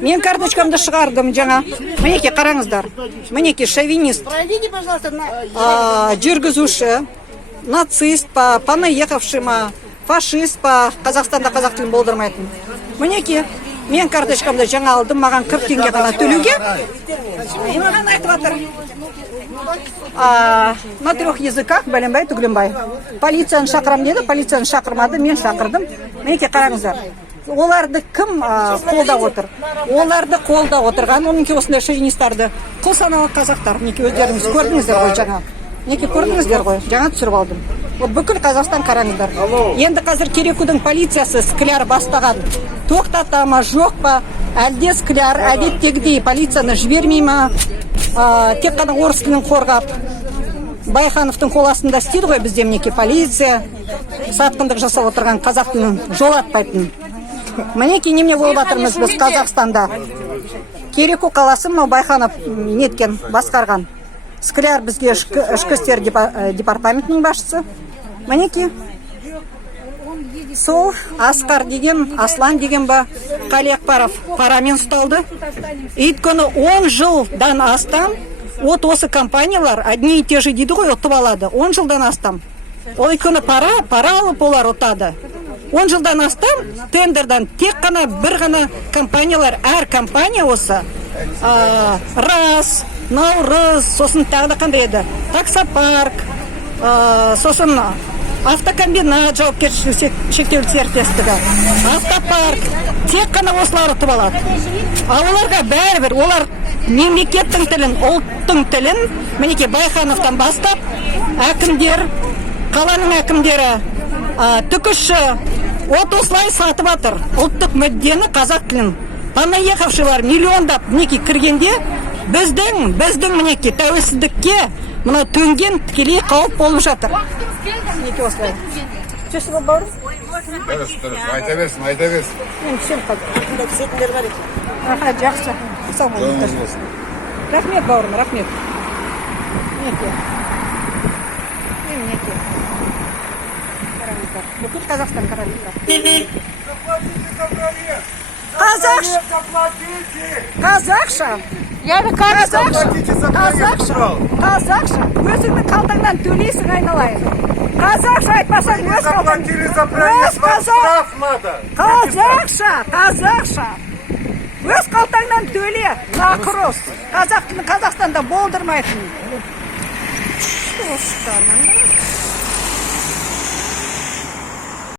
Мен карточкамды шығардым жаңа. Мінеке қараңыздар. Мінеке шовинист. Пройдите, пожалуйста, Жүргізуші, нацист па, понаехавший ма, фашист па, Қазақстанда қазақ тілін болдырмайтын. Мінеке, мен карточкамды жаңа алдым, маған 40 теңге ғана төлеуге. Маған айтып жатыр. На 3 языках, бәленбай, түгіленбай. Полицияны шақырам деді, полицияны шақырмады, мен шақырдым. Мінеке қараңыздар. Оларды кім қолдап отыр? Оларды қолдап отырған, оныңке осындай шовинистарды, қыл саналы қазақтар, неке өздеріңіз көрдіңіздер ғой жаңа. Неке көрдіңіздер ғой, жаңа түсіріп алдым. Вот бүкіл Қазақстан қараңыздар. Енді қазір Керекудің полициясы Скляр бастаған. Тоқтата ма, жоқ па, әлде Скляр әдеттегідей полицияны жібермей ма, тек қана орыс тілін қорғап. Байхановтың қол астында істейді ғой бізде мінеке полиция, сатқындық жасап отырған қазақ тілін жолатпайтын. Мінеке неме болып жатырмыз біз Қазақстанда. Кереку қаласы мынау Байханов неткен басқарған. Скляр бізге ішкі істер департаментінің басшысы. Мінеке сол Асқар деген, Аслан деген ба, Қалиақпаров парамен ұсталды. Өйткені 10 жылдан астам от осы компаниялар одни и те же дейді ғой, ұтып алады. 10 жылдан астам. Ол өйткені пара алып олар ұтады. 10 жылдан астам тендердан тек қана бір ғана компаниялар, әр компания осы РАС, Наурыз, сосын тағы да қандай еді, таксопарк, сосын автокомбинат жауапкершілігі шектеулі серіктестігі, автопарк, тек қана осылар ұтып алады. Ал оларға бәрібір, олар мемлекеттің тілін, ұлттың тілін, мінеке Байхановтан бастап, әкімдер, қаланың әкімдері, түкіші, от осылай сатып атыр. Ұлттық мүддені, қазақ тілін. Понаехавшылар миллиондап мінеке кіргенде, біздің мінеке тәуелсіздікке мына төнген тікелей қауіп болып жатыр. Мінеке осылай. Сөзі бол бауырым? Дұрыс, айта берсін. Мен түсем қазір. Түсетіндер бар екен. Жақсы. Сау болыңыздар. Рахмет бауырым, рахмет. Мінеке. Мінеке. Қараңыздар. Бүкіл Қазақстан қараңыздар. Қазақша. Қазақша. Өзіңнің қалтаңнан төлейсің айналайын. Қазақша айтпасаң өз Қазақша. Өз қалтаңнан төле. Нақұрыс. Қазақстанда болдырмайтын.